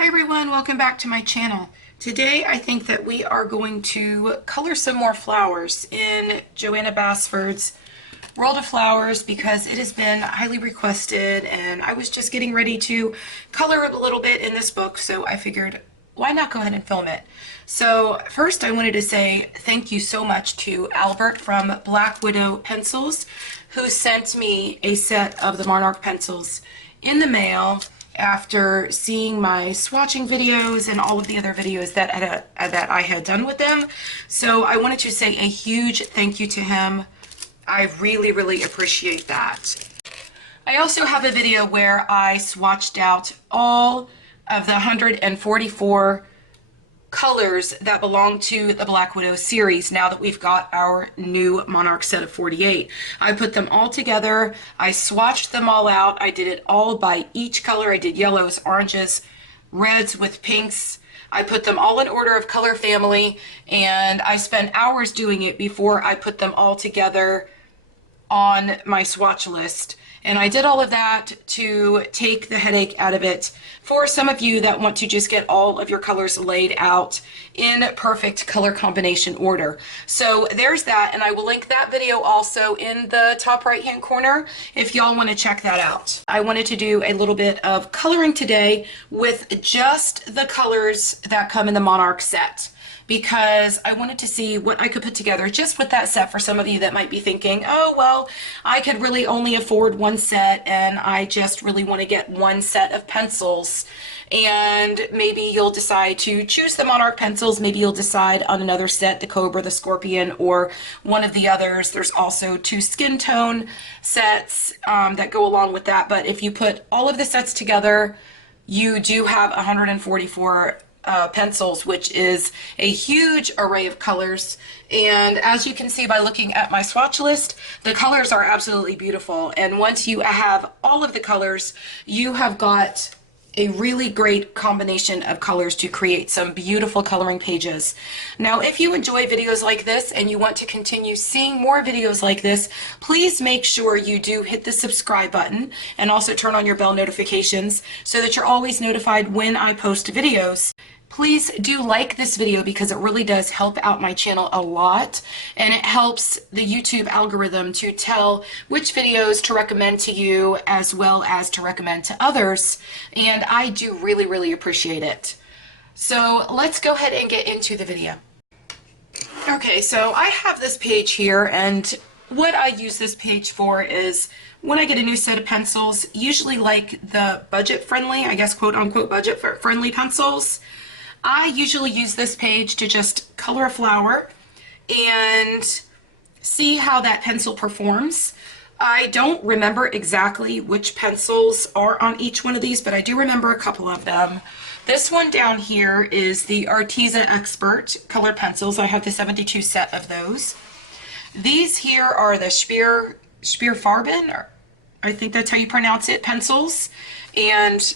Hi everyone, welcome back to my channel. Today I think that we are going to color some more flowers in Johanna Basford's World of Flowers because it has been highly requested and I was just getting ready to color a little bit in this book, so I figured why not go ahead and film it. So first I wanted to say thank you so much to Albert from Black Widow Pencils, who sent me a set of the Monarch pencils in the mail after seeing my swatching videos and all of the other videos that I had done with them. So I wanted to say a huge thank you to him. I really appreciate that. I also have a video where I swatched out all of the 144 colors that belong to the Black Widow series now that we've got our new Monarch set of 48. I put them all together, I swatched them all out, I did it all by each color. I did yellows, oranges, reds with pinks. I put them all in order of color family, and I spent hours doing it before I put them all together on my swatch list. And I did all of that to take the headache out of it for some of you that want to just get all of your colors laid out in perfect color combination order. So there's that, and I will link that video also in the top right hand corner if y'all want to check that out. I wanted to do a little bit of coloring today with just the colors that come in the Monarch set, because I wanted to see what I could put together just with that set for some of you that might be thinking, oh, well, I could really only afford one set and I just really want to get one set of pencils. And maybe you'll decide to choose the Monarch pencils. Maybe you'll decide on another set, the Cobra, the Scorpion, or one of the others. There's also 2 skin tone sets that go along with that. But if you put all of the sets together, you do have 144 pencils, which is a huge array of colors. And as you can see by looking at my swatch list, the colors are absolutely beautiful. And once you have all of the colors, you have got a really great combination of colors to create some beautiful coloring pages. Now, if you enjoy videos like this and you want to continue seeing more videos like this, please make sure you do hit the subscribe button and also turn on your bell notifications so that you're always notified when I post videos. Please do like this video because it really does help out my channel a lot, and it helps the YouTube algorithm to tell which videos to recommend to you as well as to recommend to others, and I do really appreciate it. So let's go ahead and get into the video. Okay, so I have this page here, and what I use this page for is when I get a new set of pencils, usually like the budget-friendly, I guess quote-unquote budget-friendly pencils, I usually use this page to just color a flower and see how that pencil performs. I don't remember exactly which pencils are on each one of these, but I do remember a couple of them. This one down here is the Arteza Expert colored pencils. I have the 72 set of those. These here are the Spearfarben, or I think that's how you pronounce it, pencils. And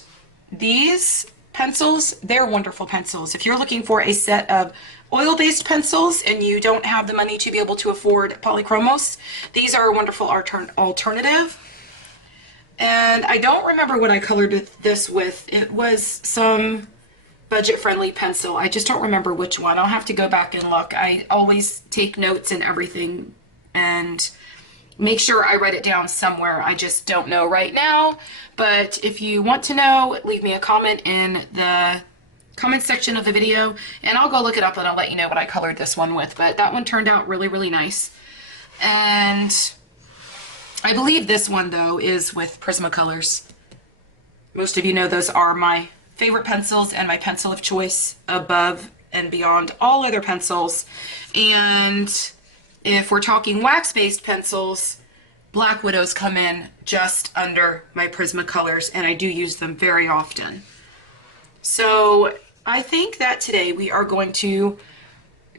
these pencils, they're wonderful pencils. If you're looking for a set of oil-based pencils and you don't have the money to be able to afford polychromos, these are a wonderful alternative. And I don't remember what I colored this with. It was some budget-friendly pencil. I just don't remember which one. I'll have to go back and look. I always take notes and everything and make sure I write it down somewhere. I just don't know right now, but if you want to know, leave me a comment in the comment section of the video and I'll go look it up and I'll let you know what I colored this one with. But that one turned out really nice. And I believe this one though is with Prismacolors. Most of you know those are my favorite pencils and my pencil of choice above and beyond all other pencils. And if we're talking wax-based pencils, Black Widows come in just under my Prismacolors, and I do use them very often. So I think that today we are going to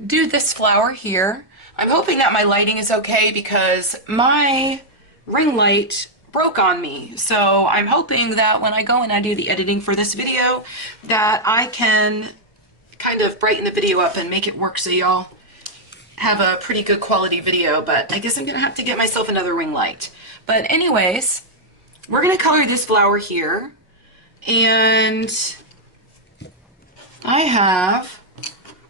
do this flower here. I'm hoping that my lighting is okay because my ring light broke on me. So I'm hoping that when I go and I do the editing for this video that I can kind of brighten the video up and make it work so y'all have a pretty good quality video, but I guess I'm gonna have to get myself another ring light. But anyways, we're gonna color this flower here, and I have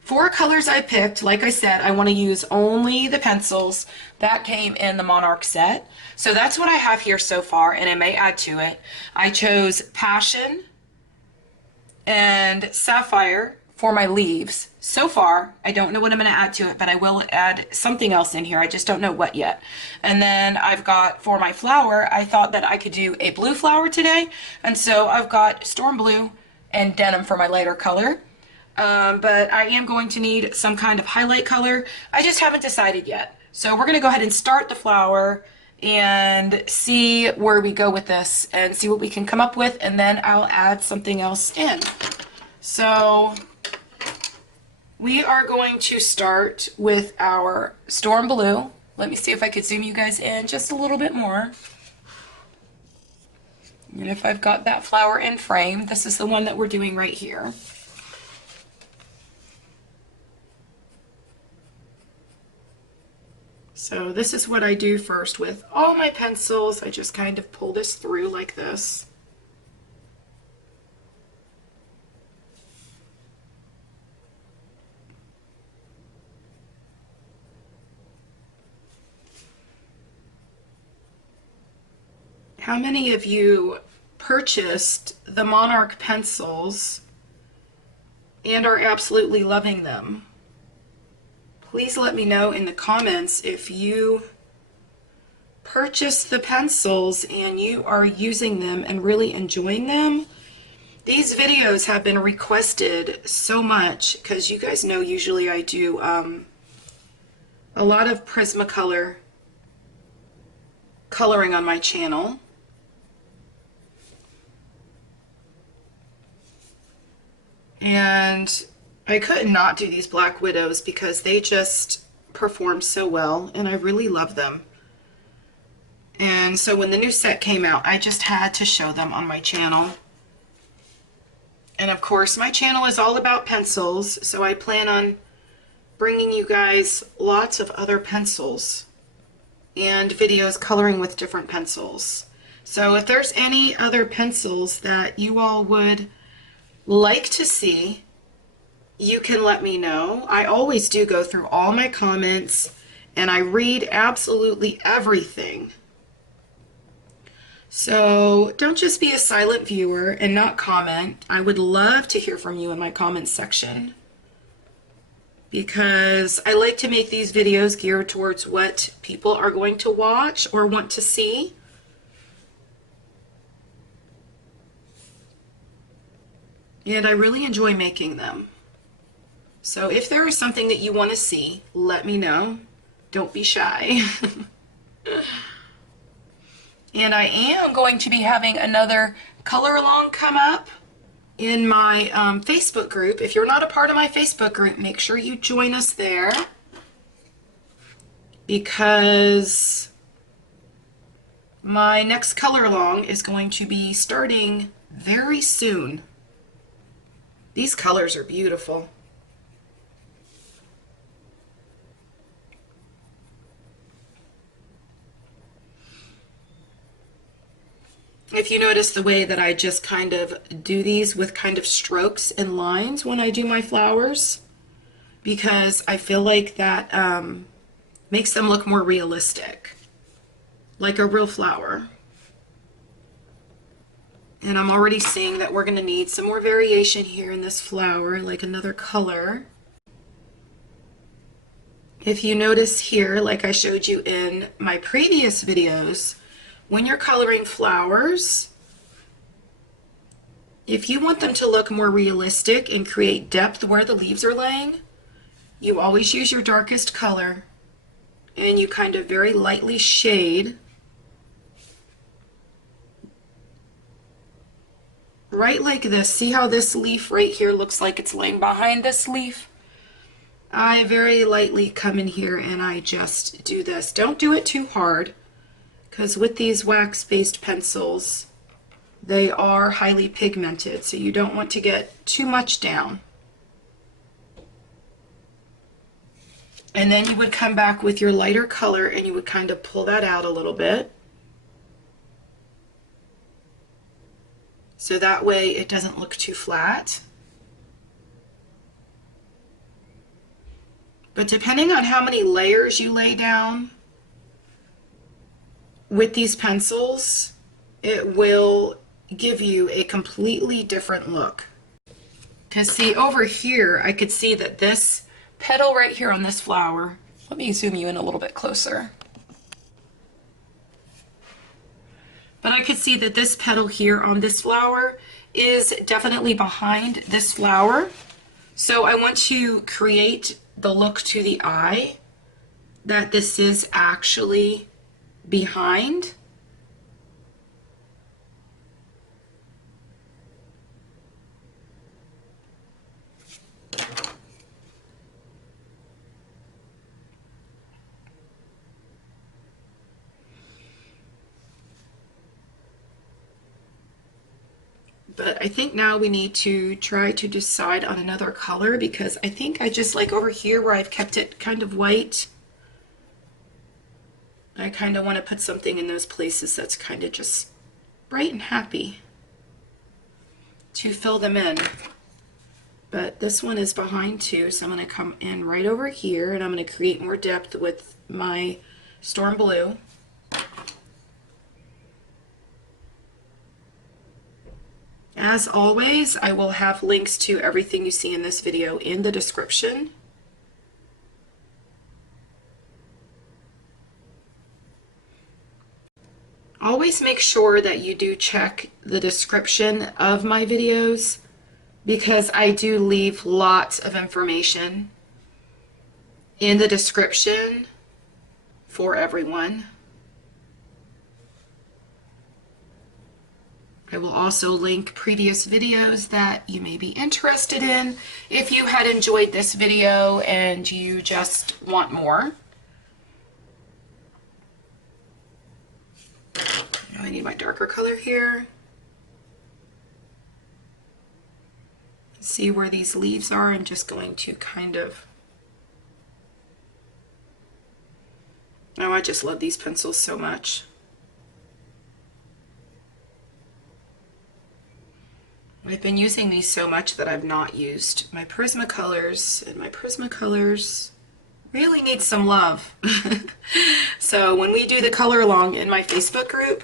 4 colors I picked. Like I said, I want to use only the pencils that came in the Monarch set. So that's what I have here so far, and I may add to it. I chose Passion and Sapphire for my leaves. So far, I don't know what I'm going to add to it, but I will add something else in here. I just don't know what yet. And then I've got, for my flower, I thought that I could do a blue flower today. And so I've got Storm Blue and Denim for my lighter color. But I am going to need some kind of highlight color. I just haven't decided yet. So we're going to go ahead and start the flower and see where we go with this and see what we can come up with, and then I'll add something else in. So we are going to start with our Storm Blue. Let me see if I could zoom you guys in just a little bit more. And if I've got that flower in frame, this is the one that we're doing right here. So this is what I do first with all my pencils. I just kind of pull this through like this. How many of you purchased the Monarch pencils and are absolutely loving them? Please let me know in the comments if you purchased the pencils and you are using them and really enjoying them. These videos have been requested so much because you guys know usually I do a lot of Prismacolor coloring on my channel. And I could not do these Black Widows because they just perform so well and I really love them. And so when the new set came out, I just had to show them on my channel. And of course, my channel is all about pencils, so I plan on bringing you guys lots of other pencils and videos coloring with different pencils. So if there's any other pencils that you all would like to see, you can let me know. I always do go through all my comments and I read absolutely everything. So don't just be a silent viewer and not comment. I would love to hear from you in my comments section because I like to make these videos geared towards what people are going to watch or want to see. And I really enjoy making them. So if there is something that you want to see, let me know. Don't be shy. And I am going to be having another color along come up in my Facebook group. If you're not a part of my Facebook group, make sure you join us there because my next color along is going to be starting very soon. These colors are beautiful. If you notice the way that I just kind of do these with kind of strokes and lines when I do my flowers, because I feel like that makes them look more realistic, like a real flower. And I'm already seeing that we're going to need some more variation here in this flower, like another color. If you notice here, like I showed you in my previous videos, when you're coloring flowers, if you want them to look more realistic and create depth where the leaves are laying, you always use your darkest color and you kind of very lightly shade right like this. See how this leaf right here looks like it's laying behind this leaf? I very lightly come in here and I just do this. Don't do it too hard, because with these wax-based pencils, they are highly pigmented, so you don't want to get too much down. And then you would come back with your lighter color and you would kind of pull that out a little bit. So that way it doesn't look too flat. But depending on how many layers you lay down with these pencils, it will give you a completely different look. Because see, over here, I could see that this petal right here on this flower, let me zoom you in a little bit closer. But I could see that this petal here on this flower is definitely behind this flower. So I want to create the look to the eye that this is actually behind. But I think now we need to try to decide on another color, because I think I just like over here where I've kept it kind of white, I kind of want to put something in those places that's kind of just bright and happy to fill them in. But this one is behind too, so I'm going to come in right over here and I'm going to create more depth with my Storm Blue. As always, I will have links to everything you see in this video in the description. Always make sure that you do check the description of my videos, because I do leave lots of information in the description for everyone. I will also link previous videos that you may be interested in if you had enjoyed this video and you just want more. I need my darker color here. See where these leaves are. I'm just going to kind of... Oh, I just love these pencils so much. I've been using these so much that I've not used my Prismacolors, and my Prismacolors really need some love. So when we do the color along in my Facebook group,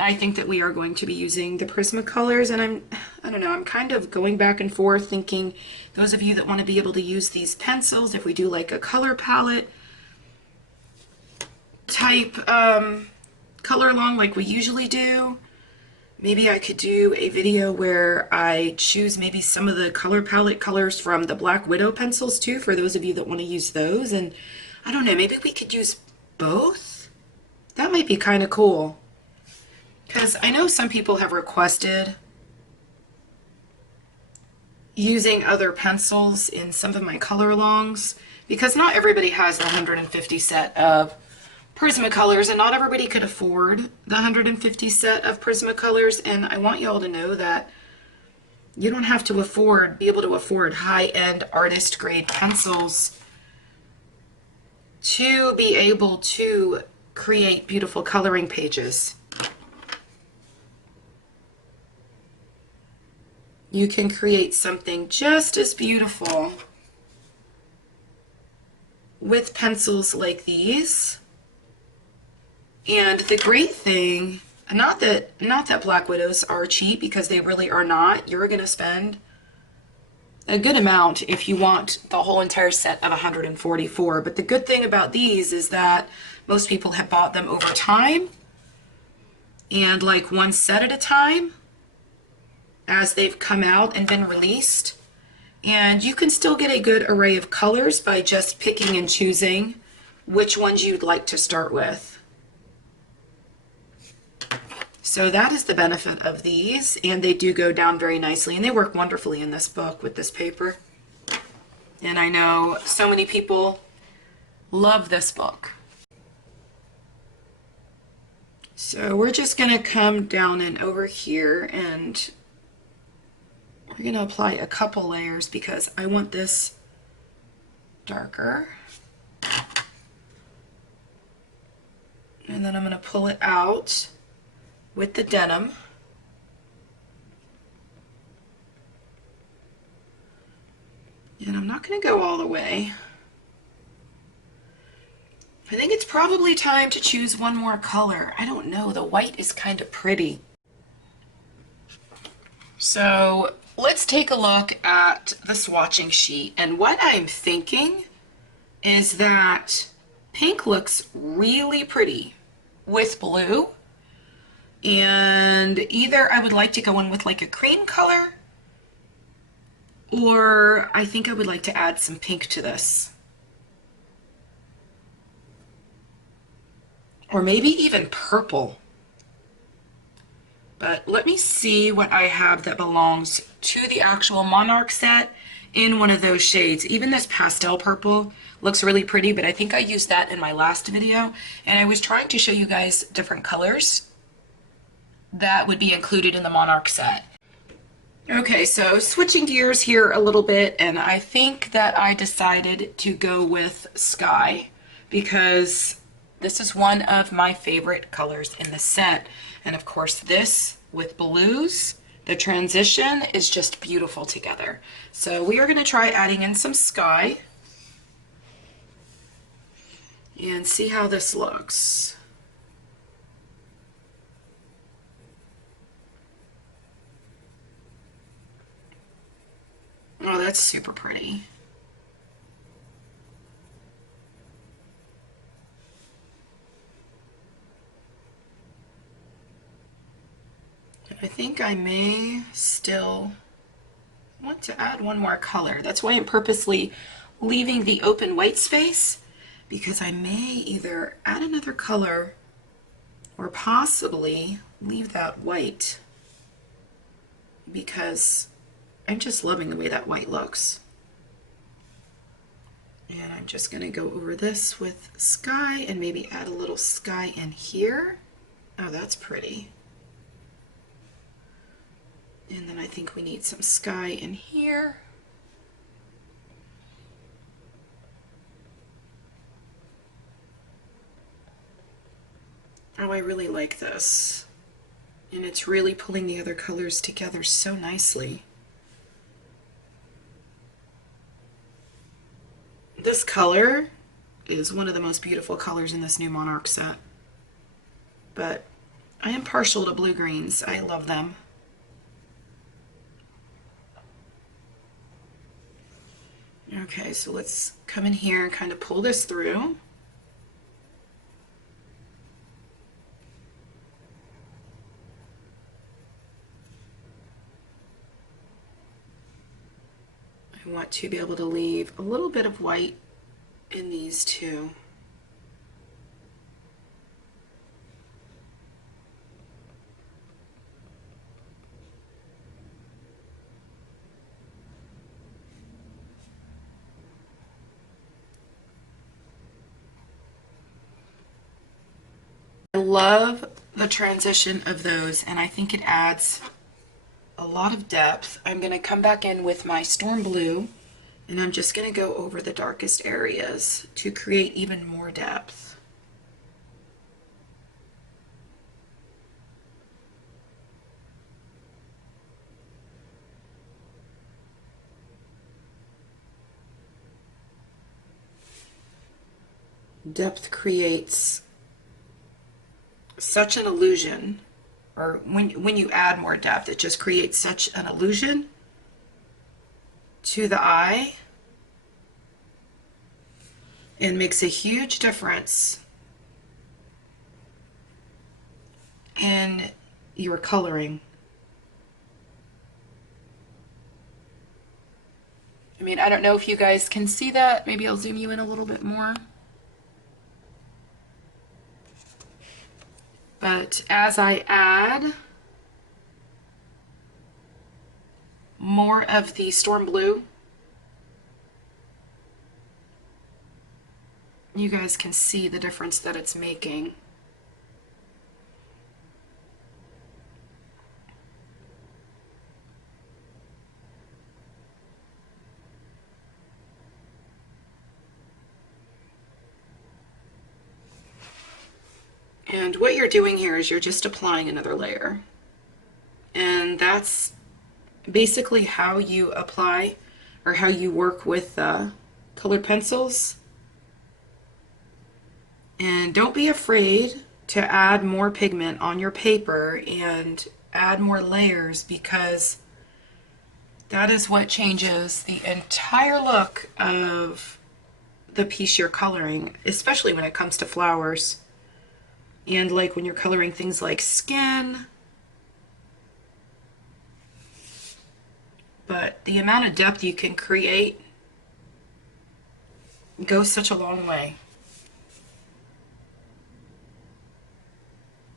I think that we are going to be using the Prismacolors, and I don't know, I'm kind of going back and forth thinking those of you that want to be able to use these pencils, if we do like a color palette type color along like we usually do, maybe I could do a video where I choose maybe some of the color palette colors from the Black Widow pencils too, for those of you that want to use those. And I don't know, maybe we could use both? That might be kind of cool. Because I know some people have requested using other pencils in some of my color alongs, because not everybody has the 150 set of Prismacolors, and not everybody could afford the 150 set of Prismacolors. And I want y'all to know that you don't have to be able to afford high-end artist grade pencils to be able to create beautiful coloring pages. You can create something just as beautiful with pencils like these. And the great thing, not that Black Widows are cheap, because they really are not. You're going to spend a good amount if you want the whole entire set of 144. But the good thing about these is that most people have bought them over time, and like one set at a time as they've come out and been released. And you can still get a good array of colors by just picking and choosing which ones you'd like to start with. So that is the benefit of these, and they do go down very nicely, and they work wonderfully in this book with this paper. And I know so many people love this book. So we're just going to come down and over here, and we're going to apply a couple layers because I want this darker. And then I'm going to pull it out with the denim. And I'm not going to go all the way. I think it's probably time to choose one more color. I don't know, the white is kind of pretty. So let's take a look at the swatching sheet. And what I'm thinking is that pink looks really pretty with blue. And either I would like to go in with like a cream color, or I think I would like to add some pink to this. Or maybe even purple. But let me see what I have that belongs to the actual Monarch set in one of those shades. Even this pastel purple looks really pretty, but I think I used that in my last video. And I was trying to show you guys different colors that would be included in the Monarch set. Okay, so switching gears here a little bit, and I think that I decided to go with Sky because this is one of my favorite colors in the set. And of course this with blues, the transition is just beautiful together. So we are going to try adding in some Sky and see how this looks. Oh, that's super pretty. I think I may still want to add one more color. That's why I'm purposely leaving the open white space, because I may either add another color or possibly leave that white, because I'm just loving the way that white looks. And I'm just going to go over this with Sky and maybe add a little Sky in here. Oh, that's pretty. And then I think we need some Sky in here. Oh, I really like this. And it's really pulling the other colors together so nicely. This color is one of the most beautiful colors in this new Monarch set. But I am partial to blue-greens. I love them. Okay, so let's come in here and kind of pull this through. I want to be able to leave a little bit of white in these two. I love the transition of those, and I think it adds a lot of depth. I'm going to come back in with my Storm Blue, and I'm just going to go over the darkest areas to create even more depth. Depth creates such an illusion, or when you add more depth, it just creates such an illusion to the eye and makes a huge difference in your coloring. I mean, I don't know if you guys can see that. Maybe I'll zoom you in a little bit more. But as I add more of the Storm Blue, you guys can see the difference that it's making. And what you're doing here is you're just applying another layer. And that's basically how you apply, or how you work with colored pencils. And don't be afraid to add more pigment on your paper and add more layers, because that is what changes the entire look of the piece you're coloring, especially when it comes to flowers. And like when you're coloring things like skin. But the amount of depth you can create goes such a long way.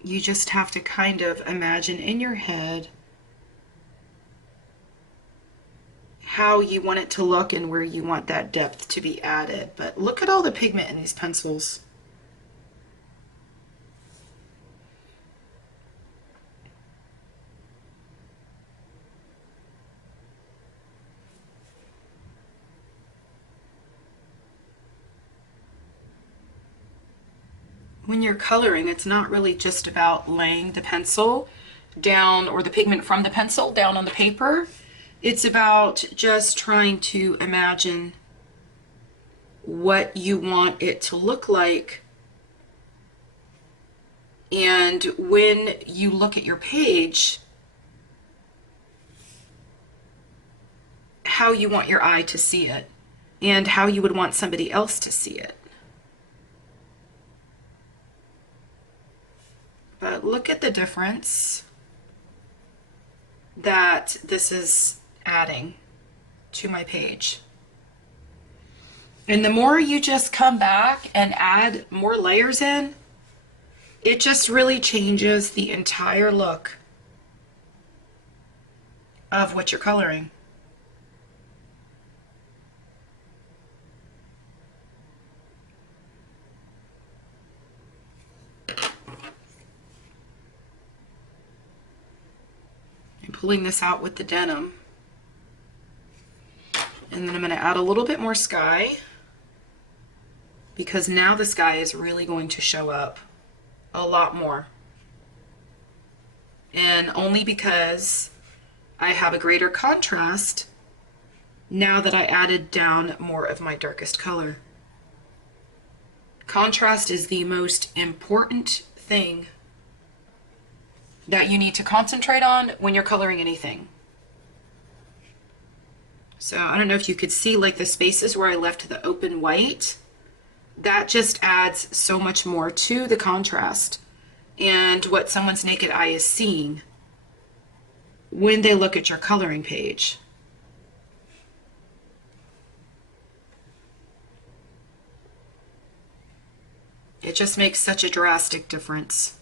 You just have to kind of imagine in your head how you want it to look and where you want that depth to be added. But look at all the pigment in these pencils. When you're coloring, it's not really just about laying the pencil down or the pigment from the pencil down on the paper. It's about just trying to imagine what you want it to look like. And when you look at your page, how you want your eye to see it and how you would want somebody else to see it. But look at the difference that this is adding to my page. And the more you just come back and add more layers in, it just really changes the entire look of what you're coloring. Pulling this out with the denim, and then I'm going to add a little bit more sky, because now the sky is really going to show up a lot more, and only because I have a greater contrast now that I added down more of my darkest color. Contrast is the most important thing that you need to concentrate on when you're coloring anything. So I don't know if you could see like the spaces where I left the open white. That just adds so much more to the contrast and what someone's naked eye is seeing when they look at your coloring page. It just makes such a drastic difference.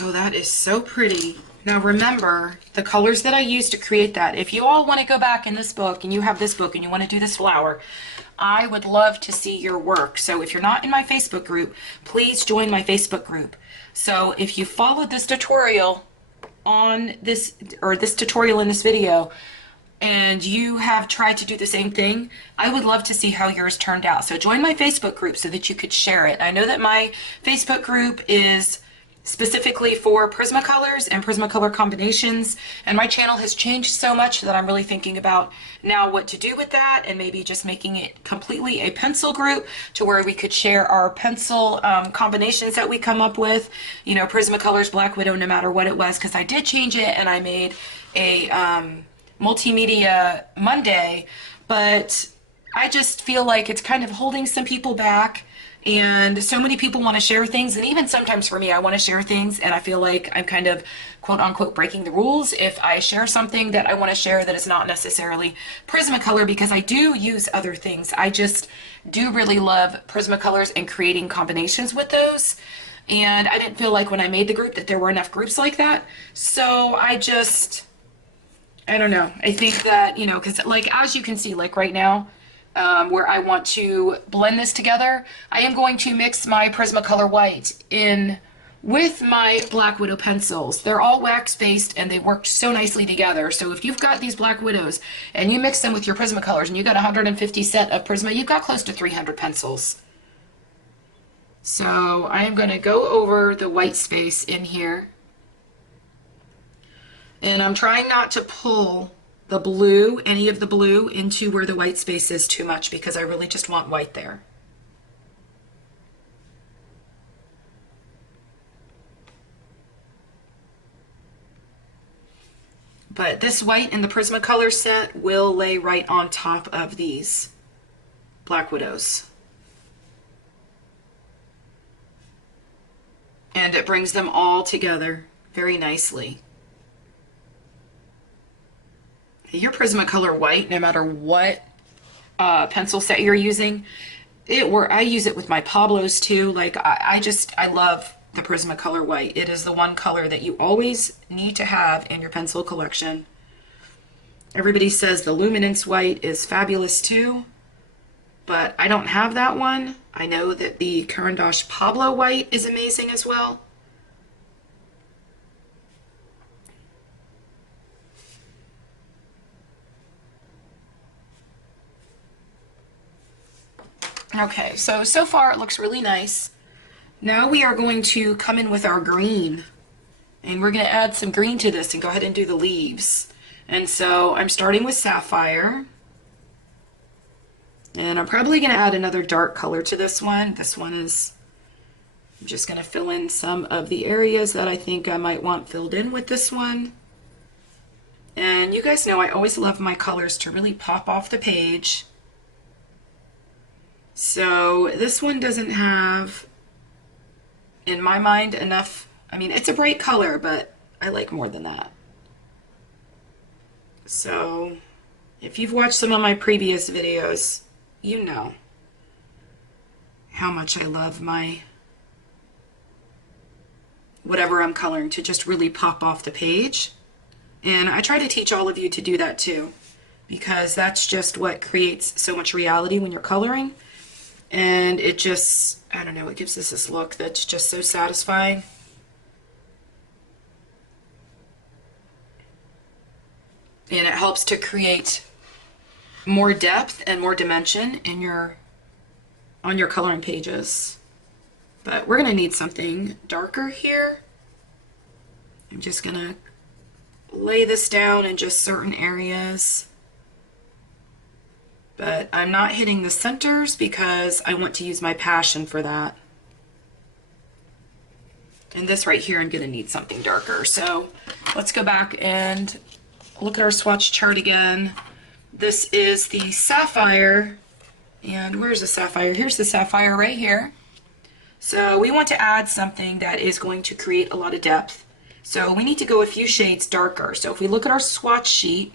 Oh, that is so pretty. Now remember, the colors that I used to create that, if you all want to go back in this book and you have this book and you want to do this flower, I would love to see your work. So if you're not in my Facebook group, please join my Facebook group. So if you followed this tutorial on this, or this tutorial in this video, and you have tried to do the same thing, I would love to see how yours turned out. So join my Facebook group so that you could share it. I know that my Facebook group is specifically for Prismacolors and Prismacolor combinations, and my channel has changed so much that I'm really thinking about now what to do with that, and maybe just making it completely a pencil group to where we could share our pencil combinations that we come up with, you know, Prismacolors, Black Widow, no matter what it was, because I did change it and I made a multimedia Monday, but I just feel like it's kind of holding some people back. And so many people want to share things, and even sometimes for me, I want to share things, and I feel like I'm kind of quote unquote breaking the rules if I share something that I want to share that is not necessarily Prismacolor, because I do use other things. I just do really love Prismacolors and creating combinations with those. And I didn't feel like when I made the group that there were enough groups like that. So I don't know. I think that, you know, because like as you can see, like right now, where I want to blend this together, I am going to mix my Prismacolor white in with my Black Widow pencils. They're all wax based and they worked so nicely together. So if you've got these Black Widows and you mix them with your Prismacolors and you got 150 set of Prisma, you've got close to 300 pencils. So I am going to go over the white space in here, and I'm trying not to pull the blue, any of the blue, into where the white space is too much because I really just want white there. But this white in the Prismacolor set will lay right on top of these Black Widows. And it brings them all together very nicely. Your Prismacolor white, no matter what pencil set you're using, I use it with my Pablos too. Like I love the Prismacolor white. It is the one color that you always need to have in your pencil collection. Everybody says the luminance white is fabulous too, but I don't have that one. I know that the Caran d'Ache Pablo white is amazing as well. Okay, so far it looks really nice. Now we are going to come in with our green, and we're going to add some green to this and go ahead and do the leaves. And so I'm starting with Sapphire, and I'm probably going to add another dark color to this one. This one is, I'm just going to fill in some of the areas that I think I might want filled in with this one. And you guys know I always love my colors to really pop off the page. So this one doesn't have, in my mind, enough. I mean, it's a bright color, but I like more than that. So if you've watched some of my previous videos, you know how much I love my whatever I'm coloring to just really pop off the page. And I try to teach all of you to do that too, because that's just what creates so much reality when you're coloring. And it just, I don't know, it gives us this look that's just so satisfying. And it helps to create more depth and more dimension in on your coloring pages. But we're going to need something darker here. I'm just going to lay this down in just certain areas. But I'm not hitting the centers because I want to use my passion for that. And this right here, I'm going to need something darker. So let's go back and look at our swatch chart again. This is the Sapphire. And where's the Sapphire? Here's the Sapphire right here. So we want to add something that is going to create a lot of depth. So we need to go a few shades darker. So if we look at our swatch sheet,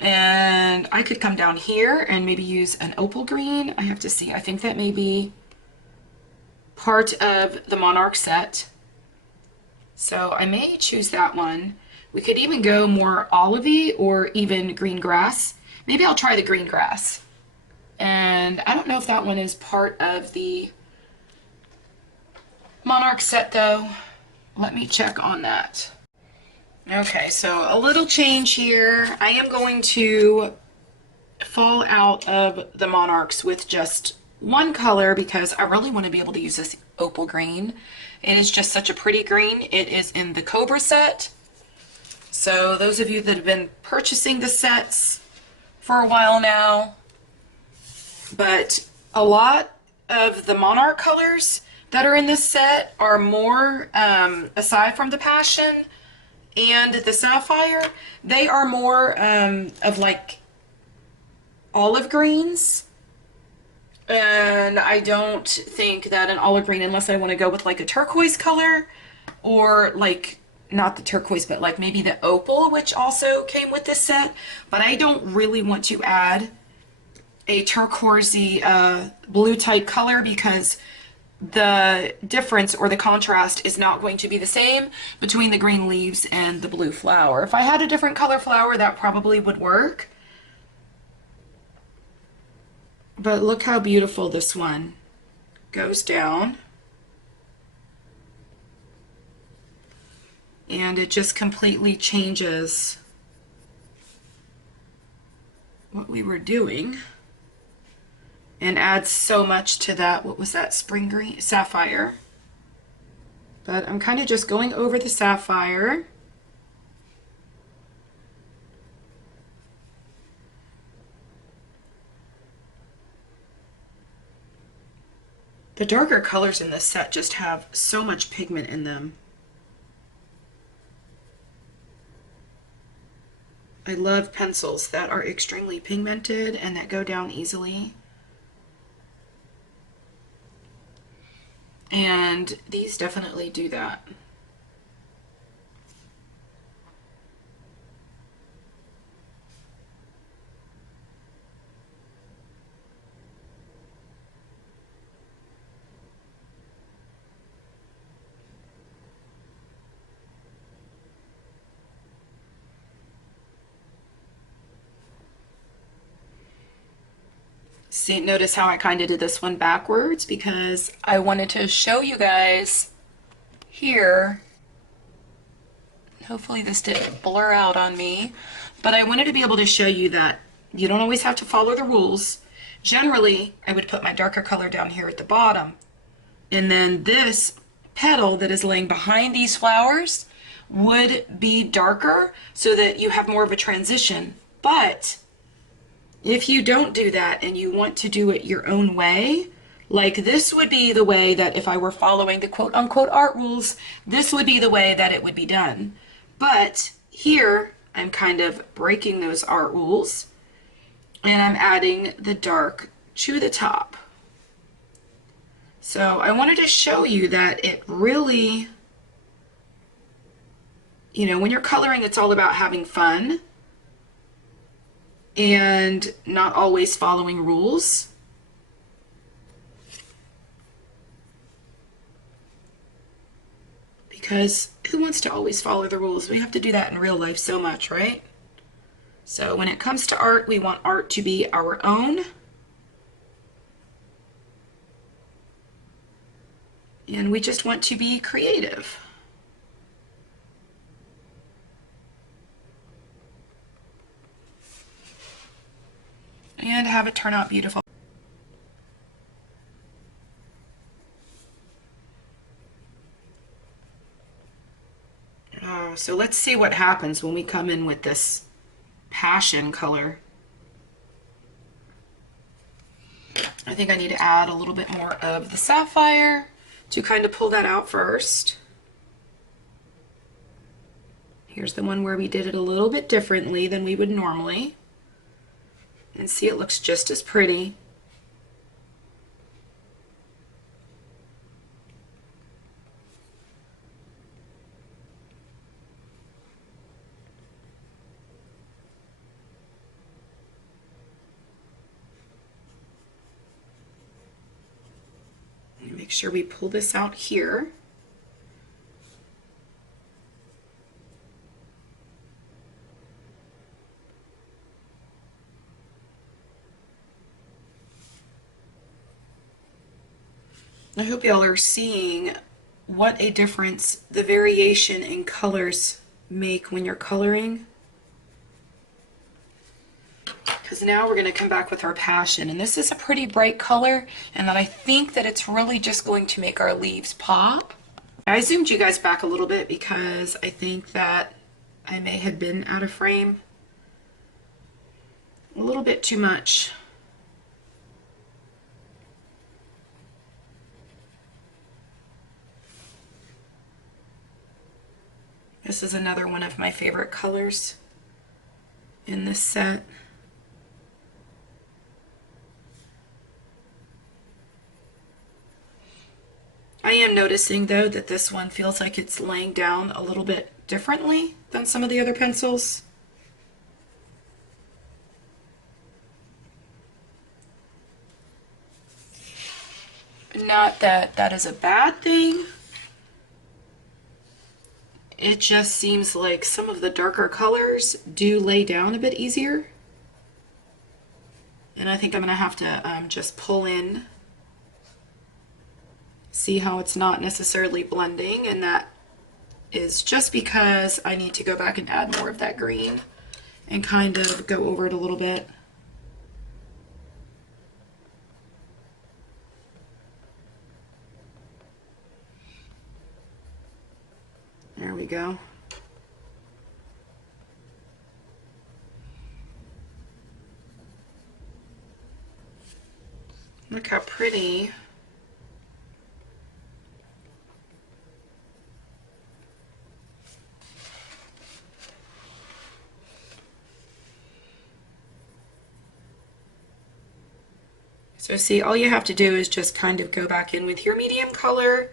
and I could come down here and maybe use an opal green. I have to see. I think that may be part of the Monarch set. So I may choose that one. We could even go more olivey or even green grass. Maybe I'll try the green grass. And I don't know if that one is part of the Monarch set though. Let me check on that. Okay, so a little change here. I am going to fall out of the Monarchs with just one color because I really want to be able to use this opal green. It is just such a pretty green. It is in the Cobra set. So those of you that have been purchasing the sets for a while now, but a lot of the Monarch colors that are in this set are more, aside from the Passion and the Sapphire, they are more of like olive greens. And I don't think that an olive green, unless I want to go with like a turquoise color, or like, not the turquoise, but like maybe the opal, which also came with this set. But I don't really want to add a turquoisey blue type color because the difference or the contrast is not going to be the same between the green leaves and the blue flower. If I had a different color flower, that probably would work. But look how beautiful this one goes down. And it just completely changes what we were doing and adds so much to that. What was that? Spring green? Sapphire. But I'm kind of just going over the Sapphire. The darker colors in this set just have so much pigment in them. I love pencils that are extremely pigmented and that go down easily. And these definitely do that. See, notice how I kind of did this one backwards because I wanted to show you guys here. Hopefully this didn't blur out on me, but I wanted to be able to show you that you don't always have to follow the rules. Generally, I would put my darker color down here at the bottom, and then this petal that is laying behind these flowers would be darker so that you have more of a transition. But if you don't do that and you want to do it your own way, like this would be the way that if I were following the quote-unquote art rules, this would be the way that it would be done. But here, I'm kind of breaking those art rules, and I'm adding the dark to the top. So I wanted to show you that it really, you know, when you're coloring, it's all about having fun and not always following rules. Because who wants to always follow the rules? We have to do that in real life so much, right? So when it comes to art, we want art to be our own. And we just want to be creative. And have it turn out beautiful. So let's see what happens when we come in with this passion color. I think I need to add a little bit more of the sapphire to kind of pull that out first. Here's the one where we did it a little bit differently than we would normally. And see, it looks just as pretty. Make sure we pull this out here. I hope y'all are seeing what a difference the variation in colors make when you're coloring. Because now we're going to come back with our passion, and this is a pretty bright color, and then I think that it's really just going to make our leaves pop. I zoomed you guys back a little bit because I think that I may have been out of frame a little bit too much. This is another one of my favorite colors in this set. I am noticing though that this one feels like it's laying down a little bit differently than some of the other pencils. Not that that is a bad thing. It just seems like some of the darker colors do lay down a bit easier. And I think I'm going to have to just pull in, see how it's not necessarily blending, and that is just because I need to go back and add more of that green and kind of go over it a little bit. There we go. Look how pretty So see, all you have to do is just kind of go back in with your medium color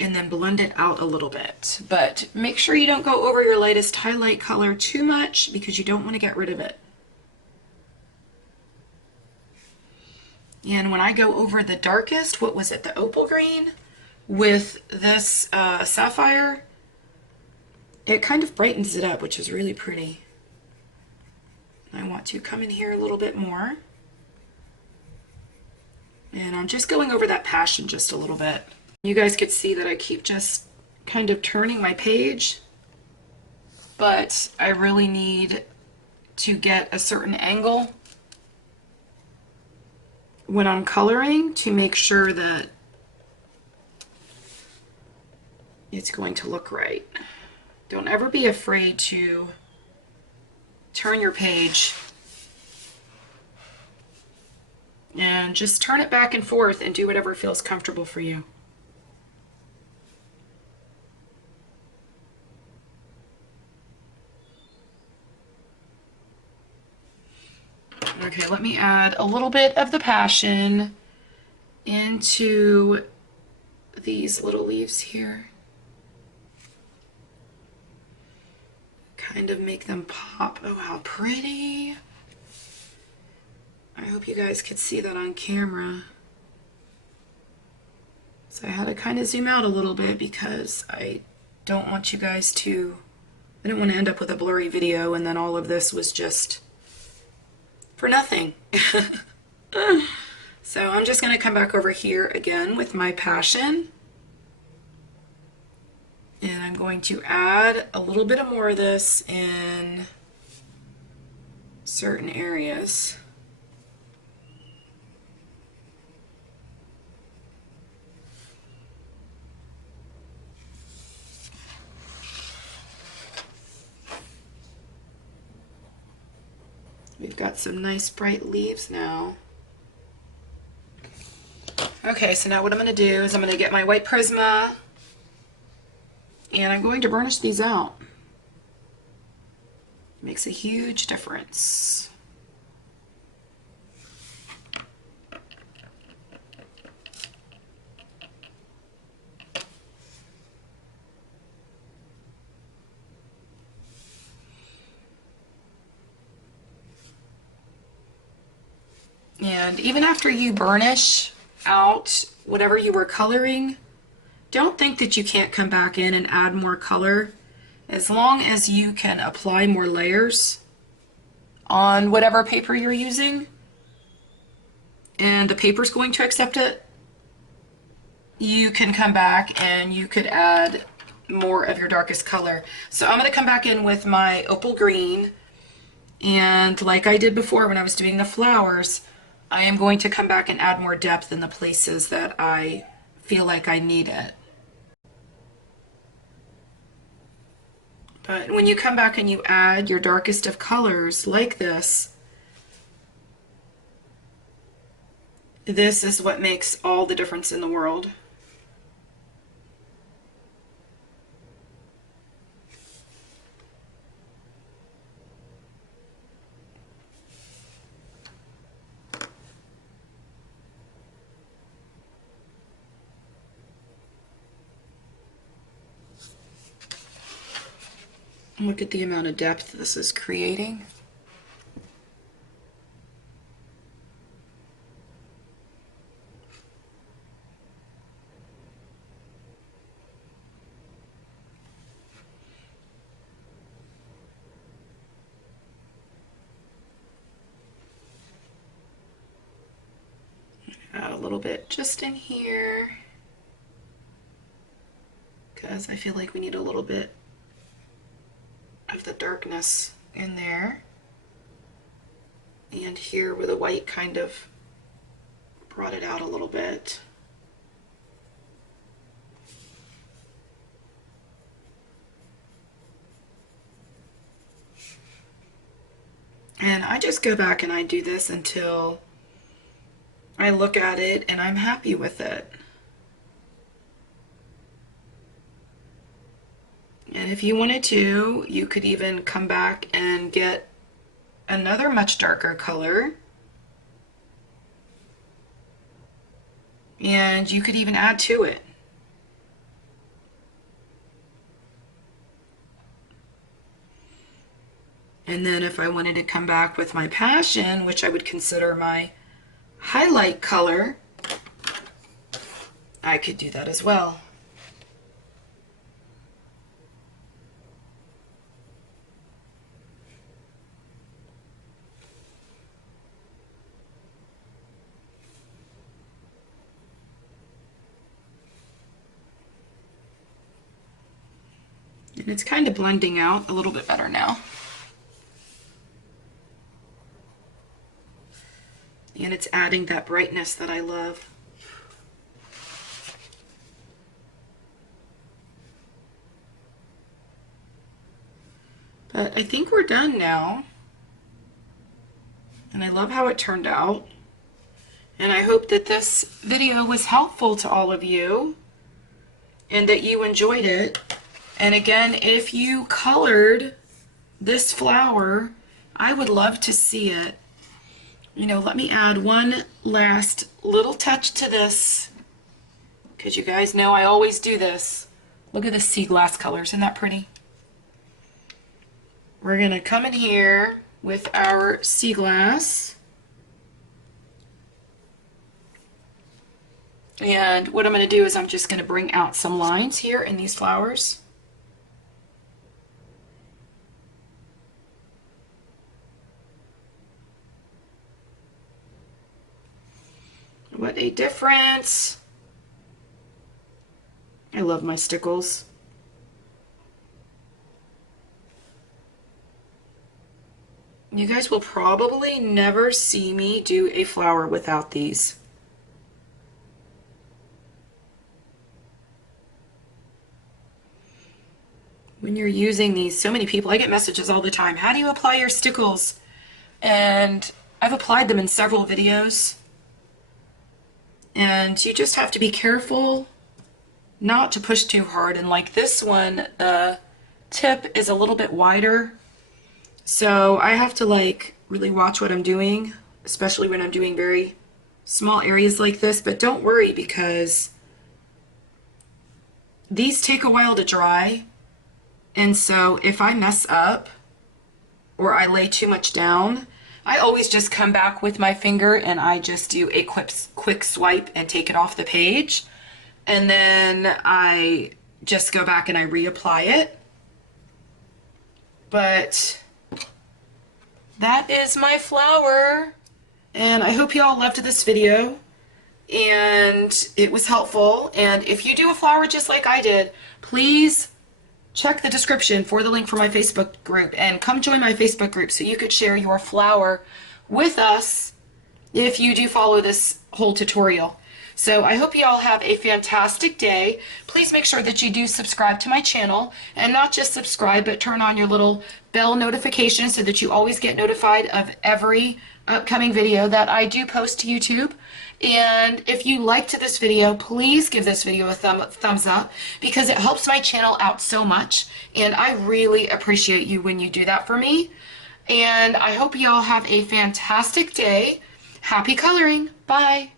and then blend it out a little bit. But make sure you don't go over your lightest highlight color too much because you don't want to get rid of it. And when I go over the darkest, what was it, the opal green with this sapphire, it kind of brightens it up, which is really pretty. I want to come in here a little bit more. And I'm just going over that passion just a little bit. You guys could see that I keep just kind of turning my page, but I really need to get a certain angle when I'm coloring to make sure that it's going to look right. Don't ever be afraid to turn your page and just turn it back and forth and do whatever feels comfortable for you. Okay, let me add a little bit of the passion into these little leaves here. Kind of make them pop. Oh, how pretty. I hope you guys could see that on camera. So I had to kind of zoom out a little bit because I don't want you guys to, I don't want to end up with a blurry video and then all of this was just for nothing. So I'm just going to come back over here again with my passion. And I'm going to add a little bit more of this in certain areas. We've got some nice bright leaves now. Okay, so now what I'm going to do is I'm going to get my white Prisma and I'm going to burnish these out. Makes a huge difference. And even after you burnish out whatever you were coloring, don't think that you can't come back in and add more color. As long as you can apply more layers on whatever paper you're using and the paper's going to accept it, you can come back and you could add more of your darkest color. So I'm going to come back in with my opal green, and like I did before when I was doing the flowers, I am going to come back and add more depth in the places that I feel like I need it. But when you come back and you add your darkest of colors like this is what makes all the difference in the world. Look at the amount of depth this is creating. Add a little bit just in here because I feel like we need a little bit of the darkness in there, and here where the white kind of brought it out a little bit. And I just go back and I do this until I look at it and I'm happy with it. And if you wanted to, you could even come back and get another much darker color and you could even add to it. And then if I wanted to come back with my passion, which I would consider my highlight color, I could do that as well. And it's kind of blending out a little bit better now. And it's adding that brightness that I love. But I think we're done now. And I love how it turned out. And I hope that this video was helpful to all of you and that you enjoyed it. And again, if you colored this flower, I would love to see it. You know, let me add one last little touch to this, because you guys know I always do this. Look at the sea glass colors, isn't that pretty? We're gonna come in here with our sea glass. And what I'm gonna do is I'm just gonna bring out some lines here in these flowers. What a difference. I love my stickles. You guys will probably never see me do a flower without these. When you're using these, so many people, I get messages all the time, how do you apply your stickles? And I've applied them in several videos. And you just have to be careful not to push too hard. And like this one, the tip is a little bit wider. So I have to like really watch what I'm doing, especially when I'm doing very small areas like this. But don't worry, because these take a while to dry. And so if I mess up or I lay too much down, I always just come back with my finger and I just do a quick swipe and take it off the page. And then I just go back and I reapply it. But that is my flower. And I hope you all loved this video and it was helpful. And if you do a flower just like I did, please check the description for the link for my Facebook group and come join my Facebook group so you could share your flower with us if you do follow this whole tutorial. So I hope you all have a fantastic day. Please make sure that you do subscribe to my channel, and not just subscribe, but turn on your little bell notification so that you always get notified of every upcoming video that I do post to YouTube. And if you liked this video, please give this video a thumbs up, because it helps my channel out so much, and I really appreciate you when you do that for me. And I hope you all have a fantastic day. Happy coloring. Bye.